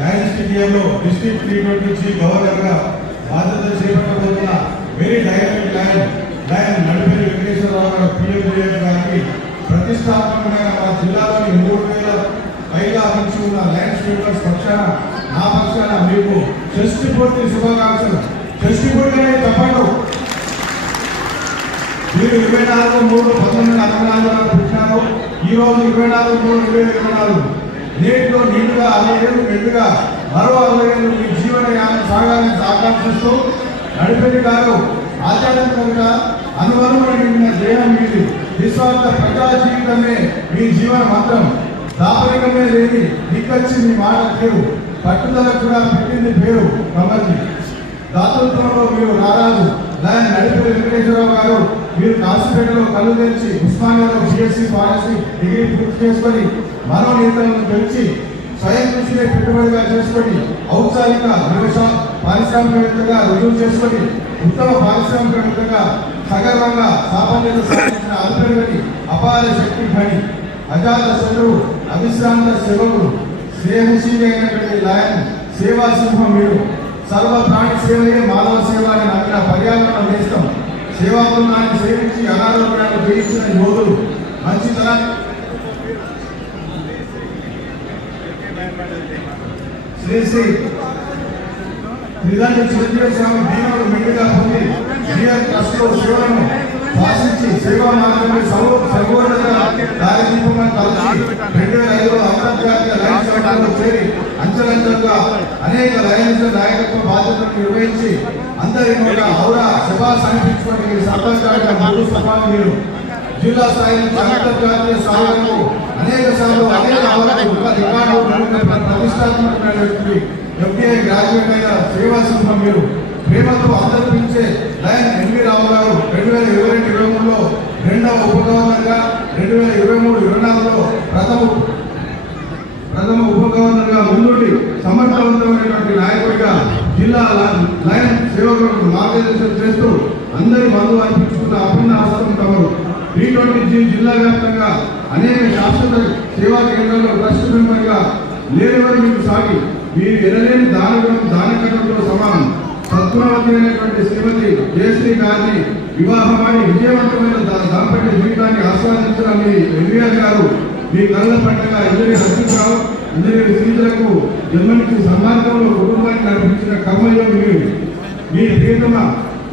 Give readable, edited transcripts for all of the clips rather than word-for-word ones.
Lions స్టేడియంలో district T20 గవర్నర్గా బాధ్యతలు చేపట్టబోతున్న వెరీ డైనమిక్ లయన్ నడిపేరు వెంకటేశ్వరరావు గారు PMDF గారికి ప్రతిష్టాత్మకమైన మా జిల్లాలోని 3000 పైగా నుంచి ఉన్న లయన్స్ మెంబర్స్ పక్షాన నా పక్షాన మీకు షష్ఠి పూర్తి శుభాకాంక్షలు. షష్ఠి పూర్తి అనేది చెప్పండు. మీరు 24/3/1964 పుట్టినారు. ఈ రోజు 24/3/2024 నేటిలో నీటుగా 60 ఏళ్ళు మెండుగా మరో 60 ఏళ్ళు మీ జీవన యానం సాగాలని ఆకాంక్షిస్తూ నడిపేది గారు ఆధ్యాత్మికంగా అనుభవమైన దేహం మీది. నిస్వార్థ ప్రజా జీవితమే మీ జీవన మంత్రం. దాపరికమే లేని దిక్కచ్చి మీ మాట పేరు, పట్టుదల కూడా పెట్టింది పేరు కమర్జీ. దాతృత్వంలో మీరు రారాజు లయన్ నడిపేరు వెంకటేశ్వరరావు గారు. మీరు కాశీపేటలో కళ్ళు తెరిచి ఉస్మానియాలో BSc ఫారెస్ట్రీ డిగ్రీ పూర్తి చేసుకొని మరో నేతలను పెంచి స్వయం కృషిని పెట్టుబడిగా చేసుకొని ఔత్సాహిక పారిశ్రామికవేత్తగా రుజువు చేసుకొని ఉత్తమ పారిశ్రామికవేత్తగా సగర్వంగా సాఫల్యత సాధించిన అల్పరిగని అపార శక్తి ఘని అజాత శత్రువు అవిశ్రాంత సేవకుడు స్నేహశీలి అయినటువంటి లయన్ సేవా సింహం మీరు. సర్వ ప్రాణి సేవయే మానవ సేవ అని నమ్మిన పర్యావరణ నేస్తం సేవా బృందాన్ని సేవించి అనారోగ్యాన్ని జయించిన యోధులు మంచితనాన్ని శ్రీ శ్రీ త్రిదండి చిరంజీవి స్వామి దీనుడు మెండుగా పొంది ట్రస్ట్ సేవలను భాషించి సేవా మార్గంలో సర్వోన్నత దారిదీపంగా కలిసి 2005లో అంతర్జాతీయ లయన్స్ సంఘంలో చేరి అంచెలంచెలుగా అనేక లయన్స్ నాయకత్వ బాధ్యతలను నిర్వహించి అందరి నోట ఔరా శభాస్ అనిపించుకొని సర్పంచాలుగా ముందు సభాలు జిల్లా స్థాయి నుంచి అంతర్జాతీయ స్థాయి వరకు అనేక సార్లు అనేక ప్రతిష్టాత్మకమైనటువంటి FDI గ్రాడ్యుయేట్ అయిన సేవా సింహం మీరు. ప్రేమతో అందరూ పిలిచే లయన్ NV రావు గారు 2022-23లో రెండవ ఉప గవర్నర్గా, 2023-24లో ప్రథమ ఉప గవర్నర్గా ముందుండి సమర్థవంతమైనటువంటి నాయకుడిగా జిల్లా లయన్ సేవకులకు మార్గదర్శనం చేస్తూ అందరి బంధు అనిపించుకున్న అభిన్న హస్తం తమరు. T20 జిల్లా వ్యాప్తంగా అనేక శాశ్వత సేవా కేంద్రాల్లో ట్రస్ట్ మెంబర్గా లేనివారు మీకు సాగి మీరు ఎనలేని దానకరణంలో సమానం. సద్గుణవతి అయినటువంటి శ్రీమతి జయశ్రీ గారిని వివాహమాడి విజయవంతమైన దాంపత్య జీవితాన్ని ఆస్వాదించిన మీ NVR గారు మీ కళ్ళ పంటగా ఇంజనీర్ హర్షిరావు ఇంజనీర్ శ్రీధరకు జన్మనికి సన్మార్గంలో కుటుంబాన్ని నడిపించిన కర్మయోగి మీరు. మీ ప్రియతమ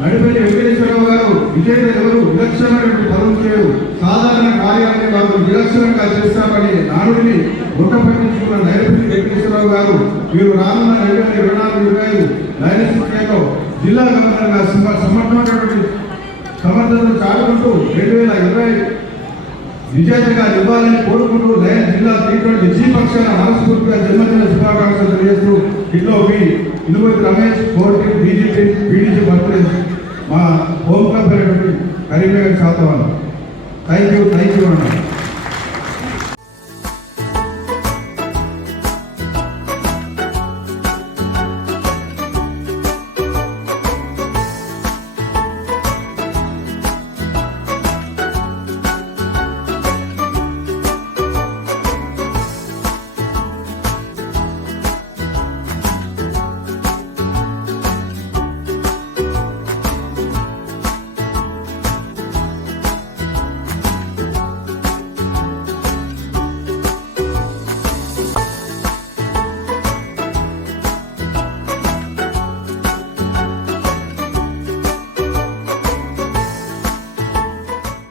నడిపల్లి వెంకటేశ్వరరావు గారు విజేత ఎవరు విలక్షణమైనటువంటి పదం చేయరు, సాధారణ కార్యాన్ని వారు విలక్షణంగా చేస్తామని నానుడిని గుర్తపట్టించుకున్న నడిపల్లి వెంకటేశ్వరరావు గారు మీరు రానున్న 2024-25 లయన్స్ స్టేడియంలో జిల్లా గవర్నర్గా సమర్థతను చాటుకుంటూ 2020 విజేతగా ఇవ్వాలని కోరుకుంటూ లయన్ జిల్లా T20 పక్షాన మనస్ఫూర్తిగా జన్మదిన శుభాకాంక్షలు తెలియజేస్తూ ఇంట్లో మీ ఇనుమతి రమేష్ కోర్టు BDC బర్త్డే మా హోమ్ క్లబ్ అయినటువంటి కరీంనగర్ శాతవాన్. థ్యాంక్ యూ అన్న.